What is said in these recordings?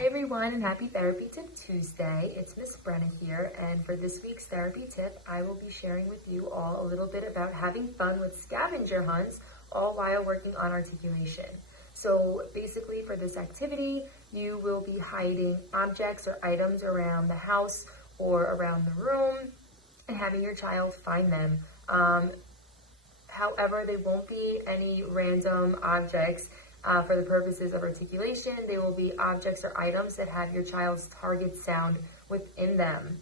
Hi everyone, and happy Therapy Tip Tuesday. It's Miss Brenna here, and for this week's therapy tip, I will be sharing with you all a little bit about having fun with scavenger hunts, all while working on articulation. So basically for this activity, you will be hiding objects or items around the house or around the room and having your child find them. However, they won't be any random objects. For the purposes of articulation, they will be objects or items that have your child's target sound within them.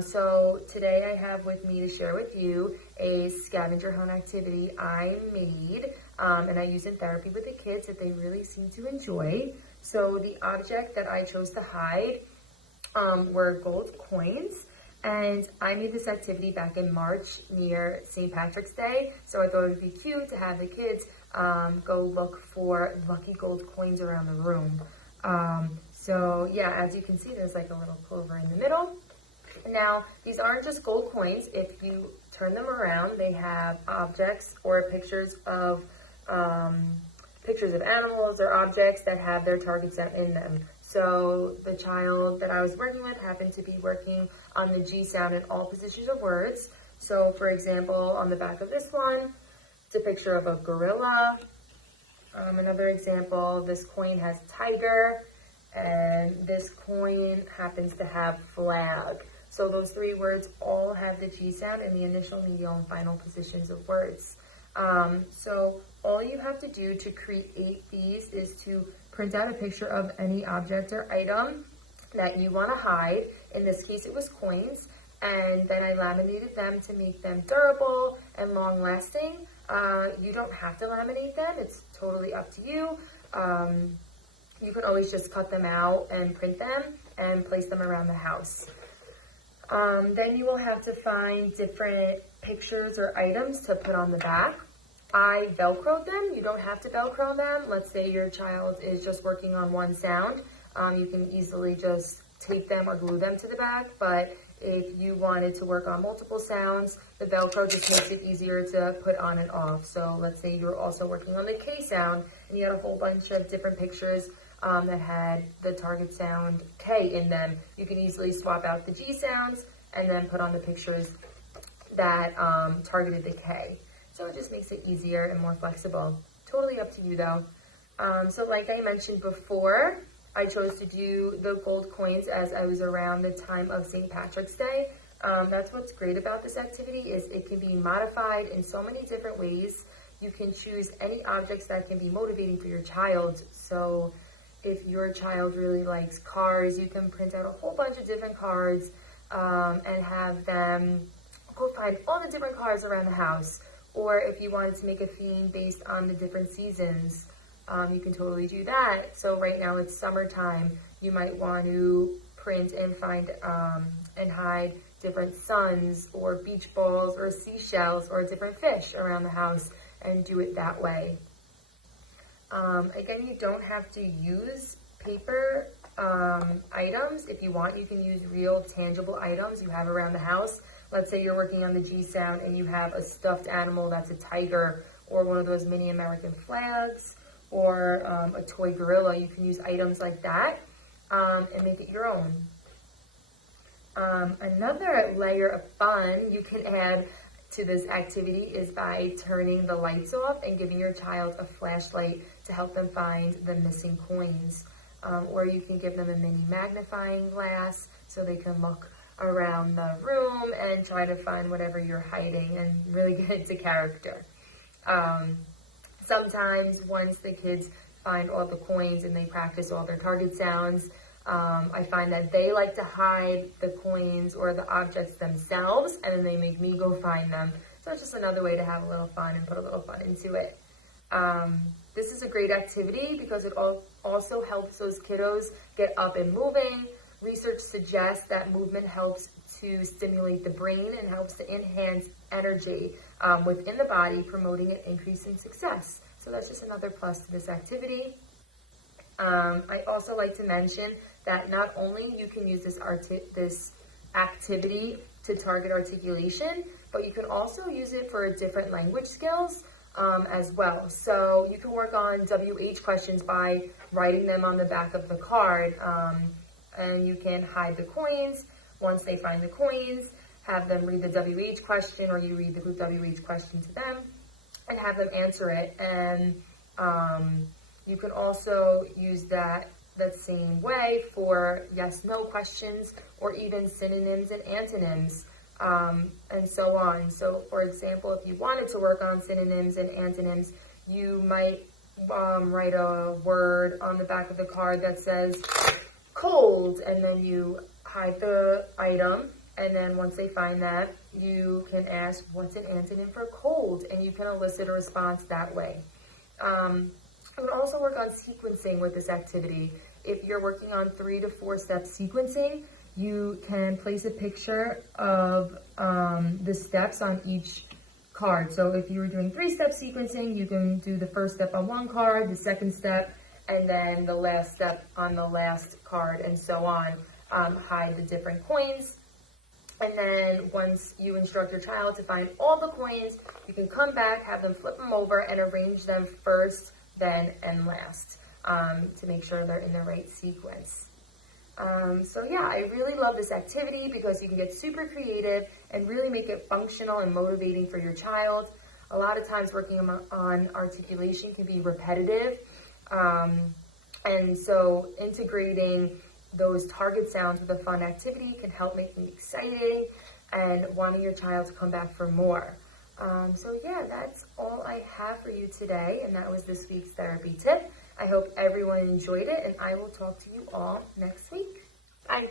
So today I have with me to share with you a scavenger hunt activity I made and I use in therapy with the kids that they really seem to enjoy. So the object that I chose to hide were gold coins. And I made this activity back in March near St. Patrick's Day, so I thought it would be cute to have the kids go look for lucky gold coins around the room. So yeah, as you can see, there's like a little clover in the middle. Now, these aren't just gold coins. If you turn them around, they have objects or pictures of animals or objects that have their target sound in them. So the child that I was working with happened to be working on the G sound in all positions of words. So for example, on the back of this one, it's a picture of a gorilla. Another example, this coin has tiger, and this coin happens to have flag. So those three words all have the G sound in the initial, medial, and final positions of words. So all you have to do to create these is to print out a picture of any object or item that you want to hide. In this case, it was coins, and then I laminated them to make them durable and long-lasting. You don't have to laminate them. It's totally up to you. You can always just cut them out and print them and place them around the house. Then you will have to find different pictures or items to put on the back. I Velcroed them. You don't have to Velcro them. Let's say your child is just working on one sound. You can easily just tape them or glue them to the back. But if you wanted to work on multiple sounds, the Velcro just makes it easier to put on and off. So let's say you're also working on the K sound and you had a whole bunch of different pictures that had the target sound K in them. You can easily swap out the G sounds and then put on the pictures that targeted the K. So it just makes it easier and more flexible. Totally up to you though. So like I mentioned before, I chose to do the gold coins as I was around the time of St. Patrick's Day. That's what's great about this activity is it can be modified in so many different ways. You can choose any objects that can be motivating for your child. So if your child really likes cars, you can print out a whole bunch of different cards and have them go find all the different cars around the house. Or if you wanted to make a theme based on the different seasons, you can totally do that. So right now it's summertime. You might want to print and find and hide different suns or beach balls or seashells or different fish around the house and do it that way. Again, you don't have to use paper items. If you want, you can use real tangible items you have around the house. Let's say you're working on the G sound and you have a stuffed animal that's a tiger or one of those mini American flags or a toy gorilla. You can use items like that and make it your own. Another layer of fun you can add to this activity is by turning the lights off and giving your child a flashlight to help them find the missing coins. Or you can give them a mini magnifying glass so they can look around the room and try to find whatever you're hiding and really get into character. Sometimes once the kids find all the coins and they practice all their target sounds, I find that they like to hide the coins or the objects themselves and then they make me go find them. So it's just another way to have a little fun and put a little fun into it. This is a great activity because it also helps those kiddos get up and moving. Research suggests that movement helps to stimulate the brain and helps to enhance energy within the body, promoting an increase in success. So that's just another plus to this activity. I also like to mention that not only you can use this activity to target articulation, but you can also use it for different language skills. as well. So you can work on WH questions by writing them on the back of the card, and you can hide the coins. Once they find the coins, have them read the WH question, or you read the group WH question to them and have them answer it. And you can also use that same way for yes/no questions, or even synonyms and antonyms, and so on. So, for example, if you wanted to work on synonyms and antonyms, you might write a word on the back of the card that says cold, and then you hide the item, and then once they find that, you can ask, what's an antonym for cold? And you can elicit a response that way. You can also work on sequencing with this activity. If you're working on 3 to 4 step sequencing, you can place a picture of the steps on each card. So if you were doing 3-step sequencing, you can do the first step on one card, the second step, and then the last step on the last card, and so on. Hide the different coins. And then once you instruct your child to find all the coins, you can come back, have them flip them over, and arrange them first, then, and last, to make sure they're in the right sequence. So yeah, I really love this activity because you can get super creative and really make it functional and motivating for your child. A lot of times working on articulation can be repetitive, and so integrating those target sounds with a fun activity can help make them exciting and wanting your child to come back for more. So yeah, that's all I have for you today, and that was this week's therapy tip. I hope everyone enjoyed it, and I will talk to you all next week. Bye.